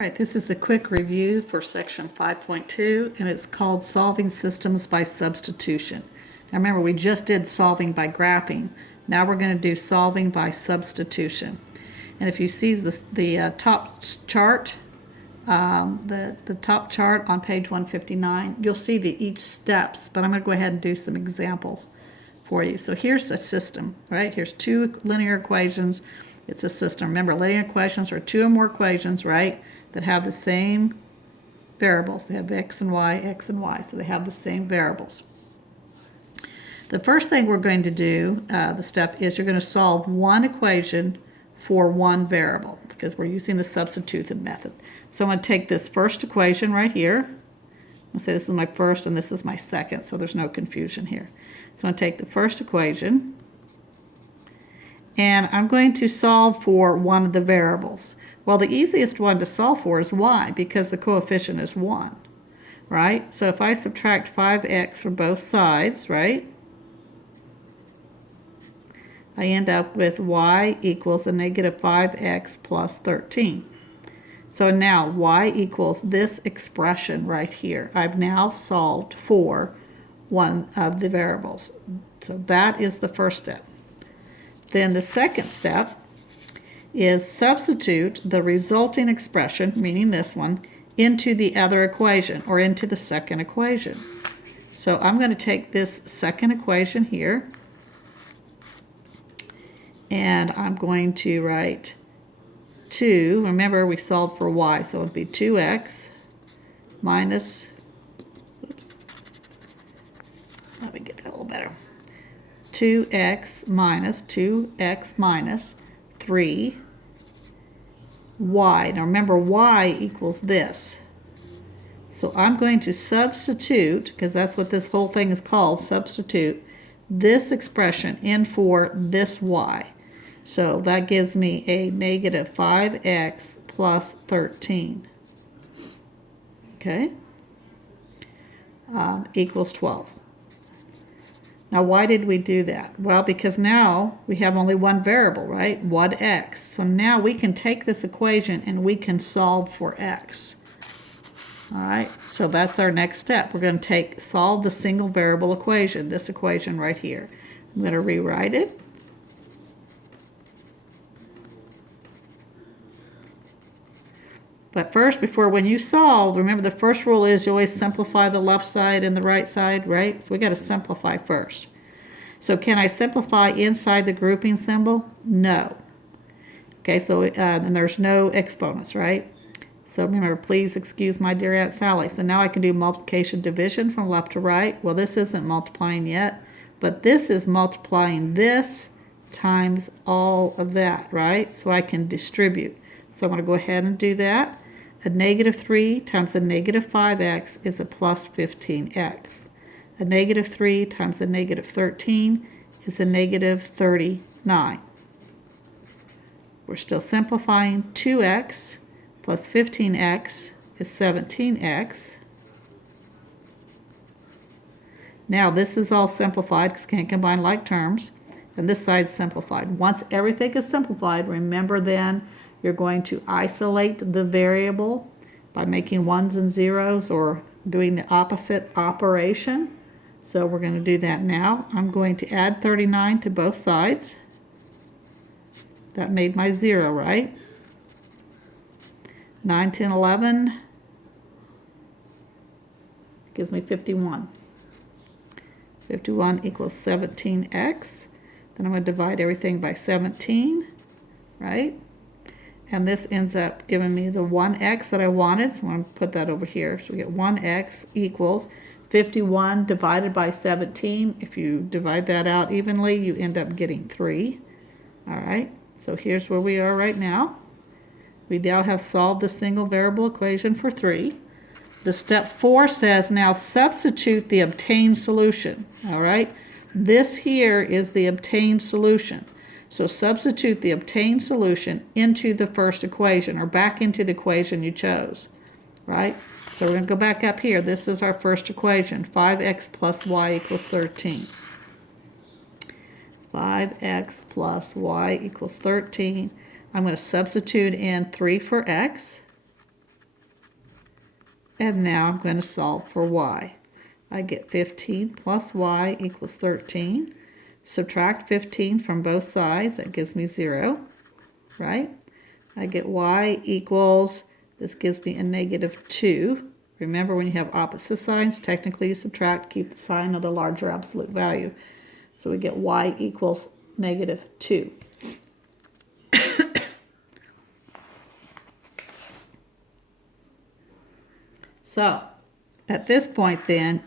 All right, this is a quick review for section 5.2, and it's called Solving Systems by Substitution. Now remember, we just did solving by graphing. Now we're going to do solving by substitution. And if you see the top chart, the top chart on page 159, you'll see each steps, but I'm going to go ahead and do some examples for you. So here's a system, right? Here's two linear equations. It's a system. Remember, linear equations are two or more equations, right, that have the same variables. They have x and y, so they have the same variables. The first thing we're going to do, the step, is you're going to solve one equation for one variable because we're using the substitution method. So I'm going to take this first equation right here. I'm going to say this is my first and this is my second, so there's no confusion here. So I'm going to take the first equation and I'm going to solve for one of the variables. Well, the easiest one to solve for is y because the coefficient is 1, right? So if I subtract 5x from both sides, right, I end up with y equals a negative 5x plus 13. So now y equals this expression right here. I've now solved for one of the variables. So that is the first step. Then the second step is substitute the resulting expression, meaning this one, into the other equation or into the second equation. So I'm going to take this second equation here and I'm going to write 2. Remember, we solved for y, so it would be 2x minus, oops, let me get that a little better. 2x minus 3y. Now remember, y equals this. So I'm going to substitute, because that's what this whole thing is called, substitute this expression in for this y. So that gives me a negative 5x plus 13. Okay? Equals 12. Now, why did we do that? Well, because now we have only one variable, right? 1x. So now we can take this equation and we can solve for x. All right, so that's our next step. We're going to solve the single variable equation, this equation right here. I'm going to rewrite it. But first, when you solve, remember the first rule is you always simplify the left side and the right side, right? So we got to simplify first. So can I simplify inside the grouping symbol? No. Okay, so and there's no exponents, right? So remember, please excuse my dear Aunt Sally. So now I can do multiplication division from left to right. Well, this isn't multiplying yet, but this is multiplying this times all of that, right? So I can distribute. So I'm going to go ahead and do that. A negative 3 times a negative 5x is a plus 15x. A negative 3 times a negative 13 is a negative 39. We're still simplifying. 2x plus 15x is 17x. Now this is all simplified because we can't combine like terms. And this side's simplified. Once everything is simplified, remember then you're going to isolate the variable by making ones and zeros or doing the opposite operation. So we're going to do that now. I'm going to add 39 to both sides. That made my 0, right? 9, 10, 11 gives me 51. 51 equals 17x. Then I'm going to divide everything by 17, right? And this ends up giving me the 1x that I wanted. So I'm going to put that over here. So we get 1x equals 51 divided by 17. If you divide that out evenly, you end up getting 3. All right. So here's where we are right now. We now have solved the single variable equation for 3. The step 4 says now substitute the obtained solution. All right. This here is the obtained solution. So substitute the obtained solution into the first equation or back into the equation you chose, right? So we're going to go back up here. This is our first equation, 5x plus y equals 13. 5x plus y equals 13. I'm going to substitute in 3 for x. And now I'm going to solve for y. I get 15 plus y equals 13. Subtract 15 from both sides, that gives me 0, right? I get y equals, this gives me a negative 2. Remember, when you have opposite signs, technically you subtract, keep the sign of the larger absolute value. So we get y equals negative 2. So at this point then,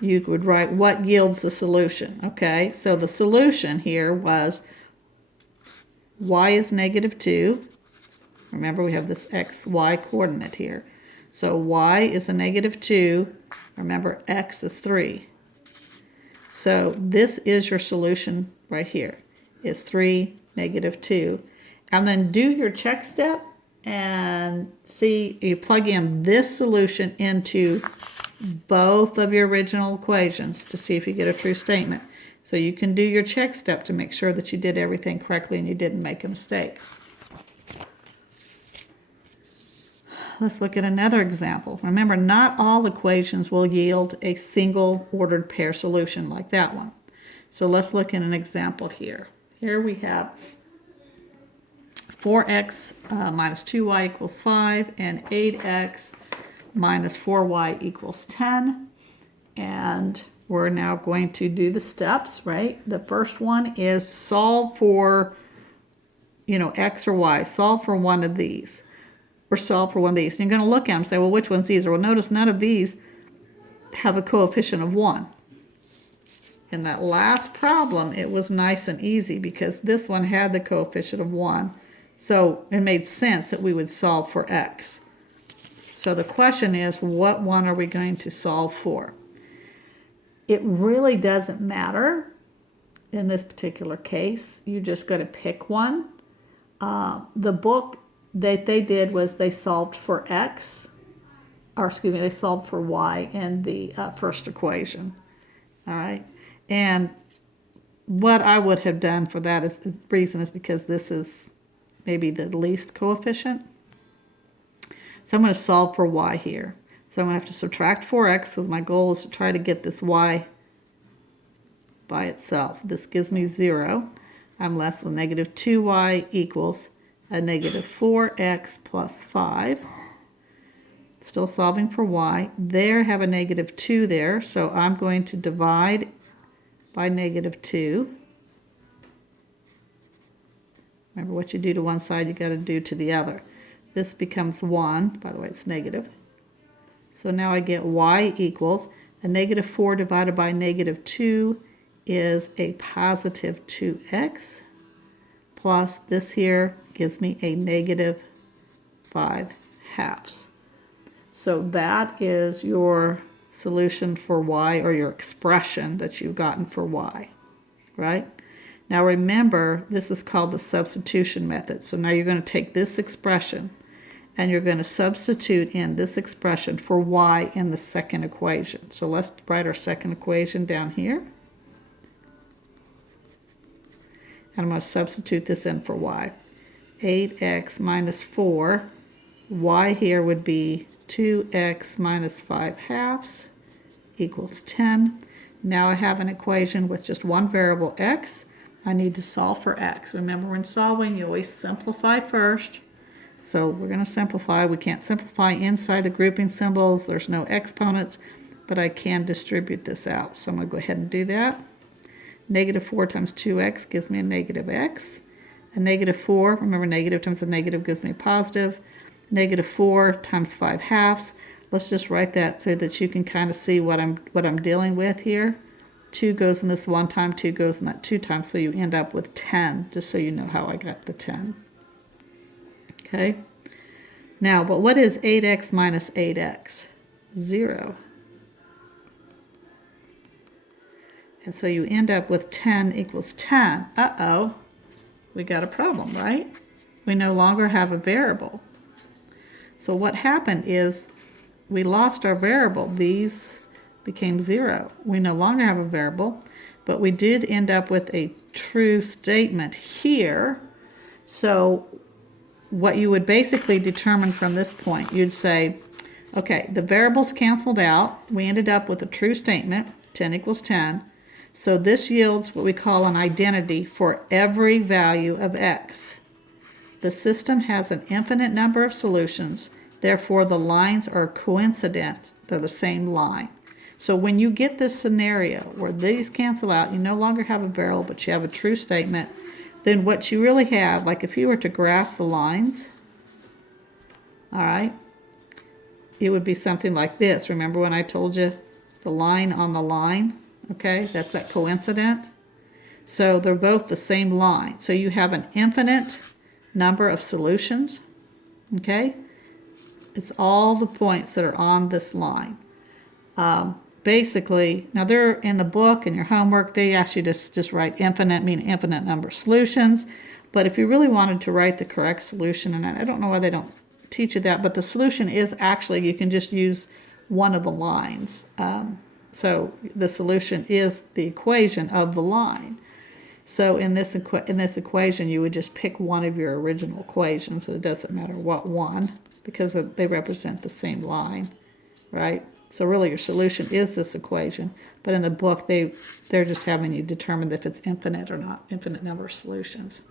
you would write what yields the solution, okay? So the solution here was y is negative 2. Remember, we have this x, y coordinate here. So y is a negative 2. Remember, x is 3. So this is your solution right here. It's 3, negative 2. And then do your check step and see, you plug in this solution into both of your original equations to see if you get a true statement. So you can do your check step to make sure that you did everything correctly and you didn't make a mistake. Let's look at another example. Remember, not all equations will yield a single ordered pair solution like that one. So let's look at an example here. Here we have 4x minus 2y equals 5 and 8x minus 4y equals 10. And we're now going to do the steps, right? The first one is solve for, x or y. Solve for one of these. Or solve for one of these. And you're going to look at them and say, well, which one's these? Well, notice none of these have a coefficient of 1. In that last problem, it was nice and easy because this one had the coefficient of 1. So it made sense that we would solve for x. So the question is, what one are we going to solve for? It really doesn't matter in this particular case. You just got to pick one. The book that they did was they solved for x, or excuse me, they solved for y in the first equation. All right. And what I would have done for that is the reason is because this is maybe the least coefficient. So I'm going to solve for y here. So I'm going to have to subtract 4x because my goal is to try to get this y by itself. This gives me 0. I'm left with negative 2y equals a negative 4x plus 5. Still solving for y. There have a negative 2 there, so I'm going to divide by negative 2. Remember, what you do to one side, you got to do to the other. This becomes 1. By the way, it's negative. So now I get y equals a negative 4 divided by negative 2 is a positive 2x, plus this here gives me a negative 5/2. So that is your solution for y, or your expression that you've gotten for y, right? Now remember, this is called the substitution method. So now you're going to take this expression and you're going to substitute in this expression for y in the second equation. So let's write our second equation down here. And I'm going to substitute this in for y. 8x minus 4. Y here would be 2x minus 5/2 equals 10. Now I have an equation with just one variable x. I need to solve for x. Remember, when solving, you always simplify first. So we're going to simplify. We can't simplify inside the grouping symbols. There's no exponents, but I can distribute this out. So I'm going to go ahead and do that. Negative 4 times 2x gives me a negative x. A negative 4, remember, negative times a negative gives me a positive. Negative 4 times 5/2. Let's just write that so that you can kind of see what I'm dealing with here. 2 goes in this one time, 2 goes in that 2 times, so you end up with 10, just so you know how I got the 10. Okay? Now, but what is 8x minus 8x? 0. And so you end up with 10 equals 10. Uh-oh, we got a problem, right? We no longer have a variable. So what happened is we lost our variable. These became 0. We no longer have a variable, but we did end up with a true statement here. So what you would basically determine from this point, you'd say, Okay, the variables canceled out. We ended up with a true statement, 10 equals 10. So this yields what we call an identity for every value of x. The system has an infinite number of solutions, therefore the lines are coincident. They're the same line. So when you get this scenario where these cancel out, you no longer have a variable, but you have a true statement, then what you really have, like if you were to graph the lines, all right, it would be something like this. Remember when I told you the line on the line? Okay, that's that coincident. So they're both the same line. So you have an infinite number of solutions, okay? It's all the points that are on this line. Basically, now they're in the book and your homework, they ask you to just write infinite, meaning infinite number of solutions. But if you really wanted to write the correct solution, and I don't know why they don't teach you that, but the solution is actually, you can just use one of the lines. So the solution is the equation of the line. So in this equation, you would just pick one of your original equations. So it doesn't matter what one, because they represent the same line, right? So really your solution is this equation, but in the book they're just having you determine if it's infinite or not, infinite number of solutions.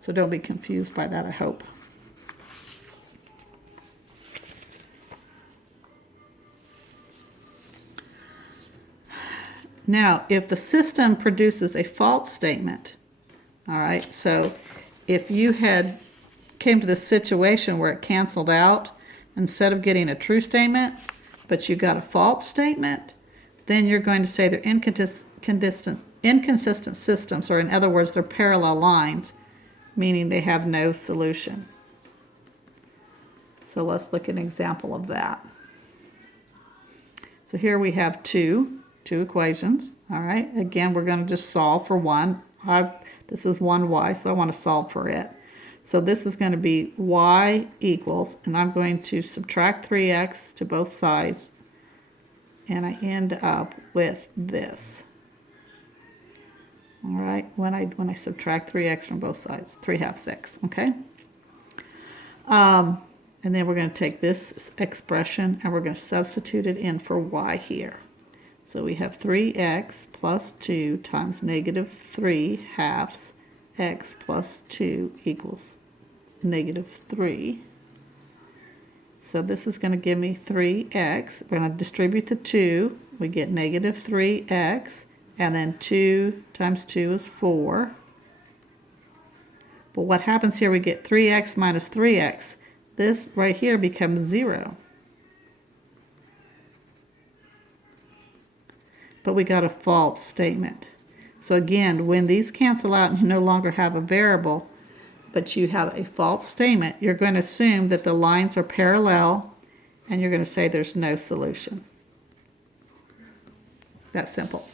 So don't be confused by that, I hope. Now, if the system produces a false statement, all right, so if you came to this situation where it canceled out, instead of getting a true statement, but you got a false statement, then you're going to say they're inconsistent systems, or in other words, they're parallel lines, meaning they have no solution. So let's look at an example of that. So here we have two equations, all right? Again, we're going to just solve for one. This is 1y, so I want to solve for it. So this is going to be y equals, and I'm going to subtract 3x to both sides, and I end up with this. All right, when I subtract 3x from both sides, 3/2 x, okay? And then we're going to take this expression and we're going to substitute it in for y here. So we have 3x plus 2 times negative 3/2 x plus 2 equals negative 3. So this is going to give me 3x. We're going to distribute the 2. We get negative 3x, and then 2 times 2 is 4. But what happens here, we get 3x minus 3x. This right here becomes 0. But we got a false statement. So again, when these cancel out and you no longer have a variable, but you have a false statement, you're going to assume that the lines are parallel, and you're going to say there's no solution. That's simple.